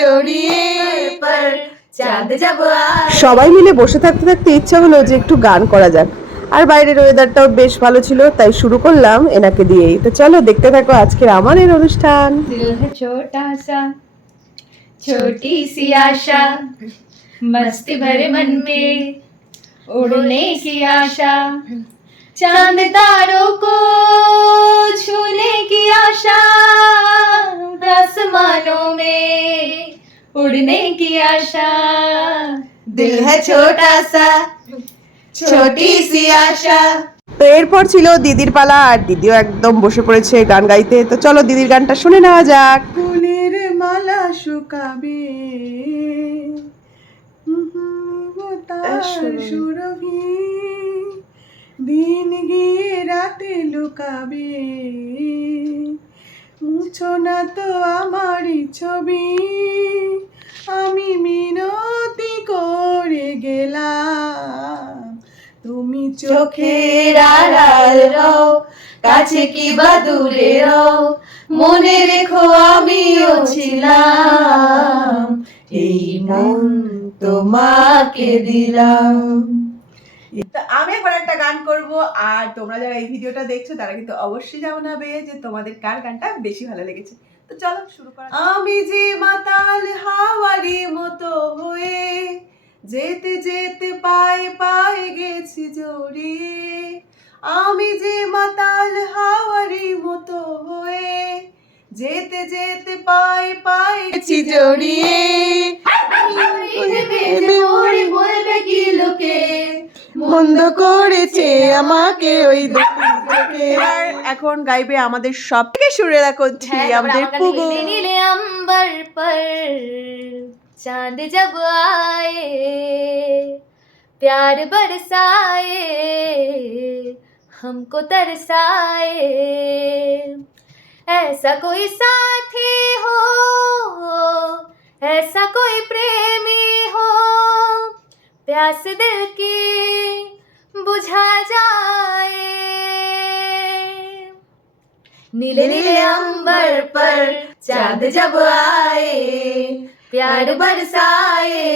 জড়িয়ে पर চাঁদ যাব সবাই মিলে বসে থাকতে থাকতে ইচ্ছা হলো যে একটু গান করা যাক। আর বাইরের ওয়েদারটাও বেশ ভালো ছিল, তাই শুরু করলাম এনাকে দিয়েই। তো চলো দেখতে থাকো আজকের আমাদের অনুষ্ঠান। दिल है छोटा सा छोटी सी आशा मस्ती भरे मन में उड़ने की आशा चांद तारों को छूने की आशा आसमानों में उड़ने की आशा दिल है छोटा सा छोटी सी आशा। তো এরপর ছিল দিদির পালা, আর দিদিও একদম বসে পড়েছে গান গাইতে। তো চলো দিদির গানটা শুনে নেওয়া যাক। ফুলের মালা শুকাবে সুরভি দিন গিয়ে রাতে লুকাবে মুছো না তো আমারই ছবি আমি মিনতি করে গেলাম তুমি চোখের আড়াল রও কাছে কি বা দূরে রও মনে রেখো আমিও ছিলাম এই মন তোমাকে দিলাম। তো আমি এখন একটা গান করব, আর তোমরা যারা এই ভিডিওটা দেখছো তারা কিন্তু অবশ্যই জানাবে যে তোমাদের কার গানটা বেশি ভালো লেগেছে। তো চলো শুরু করা। আমি যে মাতাল হাওয়ারি মতো হয়ে যেতে যেতে পায়ে পায়ে গেছি জড়িয়ে আমি যে মাতাল হাওয়ারি মতো হয়ে যেতে যেতে পায়ে পায়ে গেছি জড়িয়ে বলবে কি লোকে মন্দ করেছে আমাকে ওই দেখে। এখন গাইবে আমাদের সব থেকে সুরেলা করছি আমাদের পুগো। नीले अंबर पर चांद जब आए प्यार बरसाए हमको तरसाए ऐसा कोई साथी हो ऐसा कोई प्रेमी हो प्यास दिल की बुझा जाए नीले नीले अंबर पर चांद जब आए प्यार बरसाए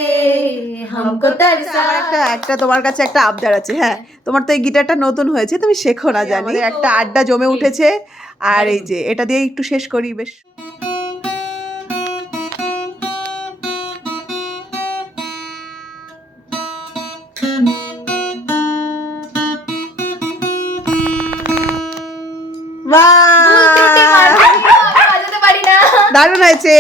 हमको तरसाए। একটা তোমার কাছে একটা আবদার আছে। হ্যাঁ, তোমার তো এই গিটারটা নতুন হয়েছে, তুমি শেখো না জানি। আমাদের একটা আড্ডা জমে উঠেছে, আর এই যে এটা দিয়ে একটু শেষ করি। বেশ বাহ, বাজাতে পারি না। দারুণ হয়েছে।